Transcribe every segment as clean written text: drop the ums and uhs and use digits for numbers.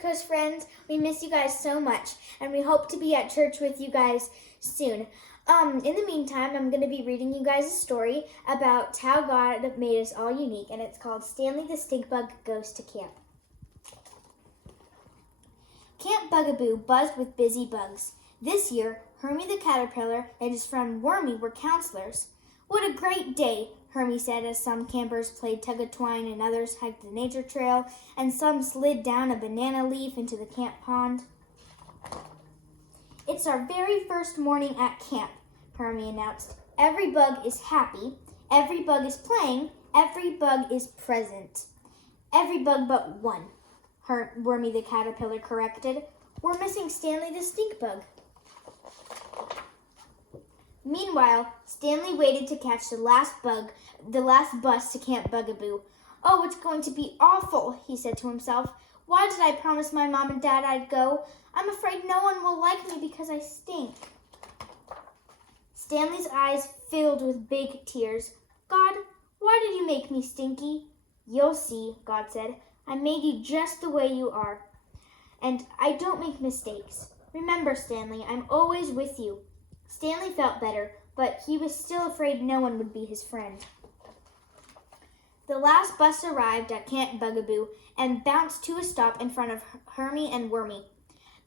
Church Coast friends. We miss you guys so much, and we hope to be at church with you guys soon. In the meantime, I'm going to be reading you guys a story about how God made us all unique, and it's called Stanley the Stink Bug Goes to Camp. Camp Bugaboo buzzed with busy bugs. This year, Hermie the Caterpillar and his friend Wormy were counselors. What a great day, Hermie said as some campers played tug-of-twine and others hiked the nature trail and some slid down a banana leaf into the camp pond. It's our very first morning at camp, Hermie announced. Every bug is happy, every bug is playing, every bug is present. Every bug but one, Wormy the Caterpillar corrected. We're missing Stanley the Stink Bug. Meanwhile, Stanley waited to catch the last bus to Camp Bugaboo. Oh, it's going to be awful, he said to himself. Why did I promise my mom and dad I'd go? I'm afraid no one will like me because I stink. Stanley's eyes filled with big tears. God, why did you make me stinky? You'll see, God said. I made you just the way you are. And I don't make mistakes. Remember, Stanley, I'm always with you. Stanley felt better, but he was still afraid no one would be his friend. The last bus arrived at Camp Bugaboo and bounced to a stop in front of Hermie and Wormy.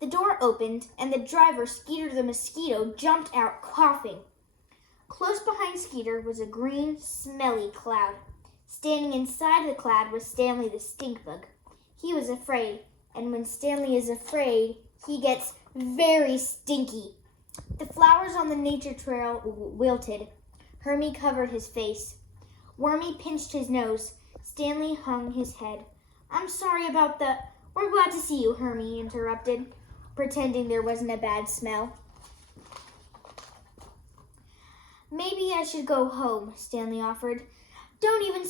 The door opened, and the driver, Skeeter the Mosquito, jumped out coughing. Close behind Skeeter was a green, smelly cloud. Standing inside the cloud was Stanley the Stink Bug. He was afraid, and when Stanley is afraid, he gets very stinky. The flowers on the nature trail wilted. Hermie covered his face. Wormy pinched his nose. Stanley hung his head. I'm sorry about the... We're glad to see you, Hermie interrupted, pretending there wasn't a bad smell. Maybe I should go home, Stanley offered. Don't even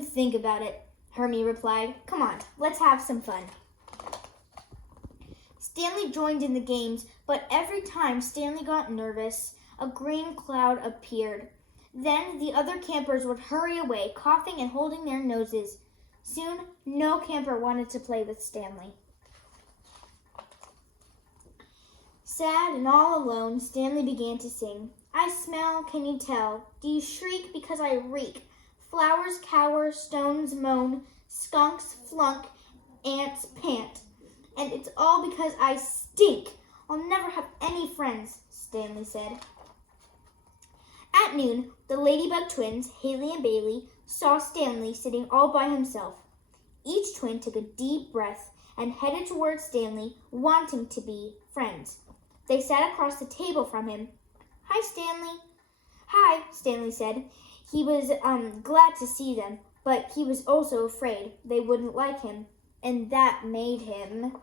think about it, Hermie replied. Come on, let's have some fun. Stanley joined in the games, but every time Stanley got nervous, a green cloud appeared. Then the other campers would hurry away, coughing and holding their noses. Soon, no camper wanted to play with Stanley. Sad and all alone, Stanley began to sing. I smell, can you tell? Do you shriek because I reek? Flowers cower, stones moan, skunks flunk, ants pant. And it's all because I stink. I'll never have any friends, Stanley said. At noon, the Ladybug twins, Haley and Bailey, saw Stanley sitting all by himself. Each twin took a deep breath and headed towards Stanley, wanting to be friends. They sat across the table from him. Hi, Stanley. Hi, Stanley said. He was glad to see them, but he was also afraid they wouldn't like him. And that made him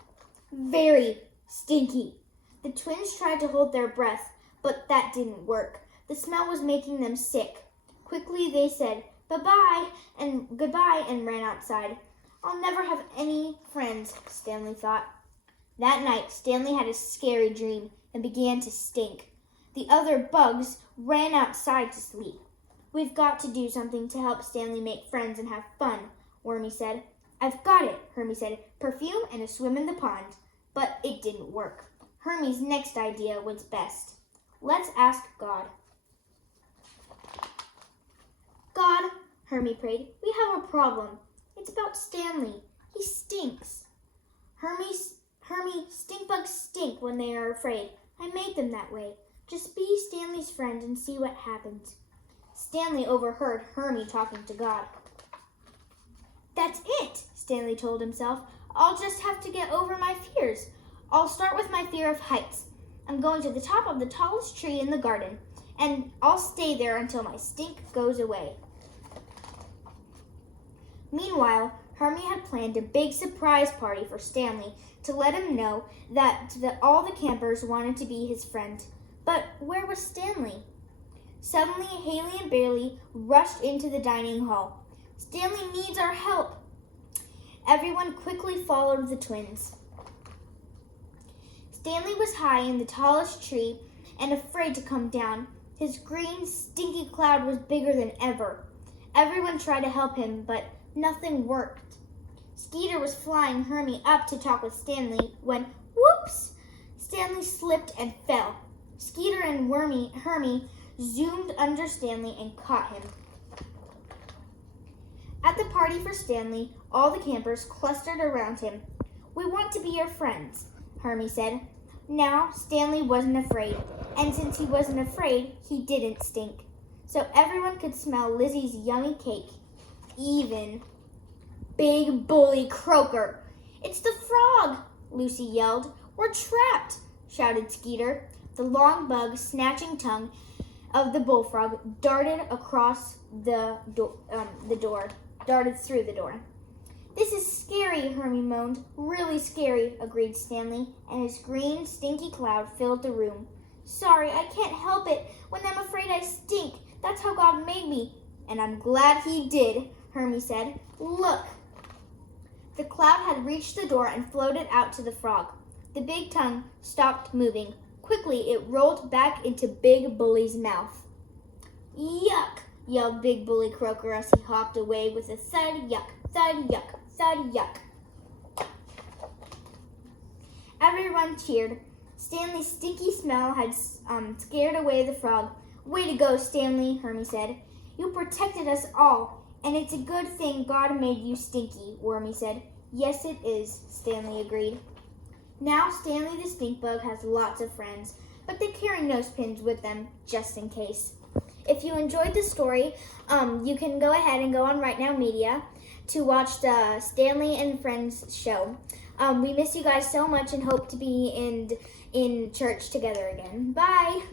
very stinky. The twins tried to hold their breath, but that didn't work. The smell was making them sick. Quickly they said bye-bye and goodbye and ran outside. I'll never have any friends, Stanley thought. That night, Stanley had a scary dream and began to stink. The other bugs ran outside to sleep. We've got to do something to help Stanley make friends and have fun, Wormy said. I've got it, Hermie said. Perfume and a swim in the pond. But it didn't work. Hermie's next idea was best. Let's ask God. God, Hermie prayed, we have a problem. It's about Stanley. He stinks. Hermie, stink bugs stink when they are afraid. I made them that way. Just be Stanley's friend and see what happens. Stanley overheard Hermie talking to God. That's it, Stanley told himself. I'll just have to get over my fears. I'll start with my fear of heights. I'm going to the top of the tallest tree in the garden, and I'll stay there until my stink goes away. Meanwhile, Hermie had planned a big surprise party for Stanley to let him know that all the campers wanted to be his friend. But where was Stanley? Suddenly, Haley and Bailey rushed into the dining hall. Stanley needs our help. Everyone quickly followed the twins. Stanley was high in the tallest tree and afraid to come down. His green, stinky cloud was bigger than ever. Everyone tried to help him, but nothing worked. Skeeter was flying Hermie up to talk with Stanley when, whoops! Stanley slipped and fell. Skeeter and Hermie zoomed under Stanley and caught him. At the party for Stanley, all the campers clustered around him. "We want to be your friends," Hermie said. Now, Stanley wasn't afraid, and since he wasn't afraid, he didn't stink. So everyone could smell Lizzie's yummy cake. Even Big Bully Croaker. "It's the frog!" Lucy yelled. "We're trapped!" shouted Skeeter. The long bug, snatching tongue of the bullfrog darted across darted through the door. "This is scary," Hermie moaned. "Really scary," agreed Stanley, and his green, stinky cloud filled the room. "Sorry, I can't help it. When I'm afraid I stink. That's how God made me." "And I'm glad he did," Hermie said. "Look." The cloud had reached the door and floated out to the frog. The big tongue stopped moving. Quickly, it rolled back into Big Bully's mouth. "Yuck!" yelled Big Bully Croaker as he hopped away with a thud, yuck, thud, yuck, thud, yuck. Everyone cheered. Stanley's stinky smell had scared away the frog. "Way to go, Stanley," Hermie said. "You protected us all, and it's a good thing God made you stinky," Wormy said. "Yes, it is," Stanley agreed. Now Stanley the stink bug has lots of friends, but they carry nose pins with them just in case. If you enjoyed the story, you can go ahead and go on Right Now Media to watch the Stanley and Friends show. We miss you guys so much and hope to be in church together again. Bye!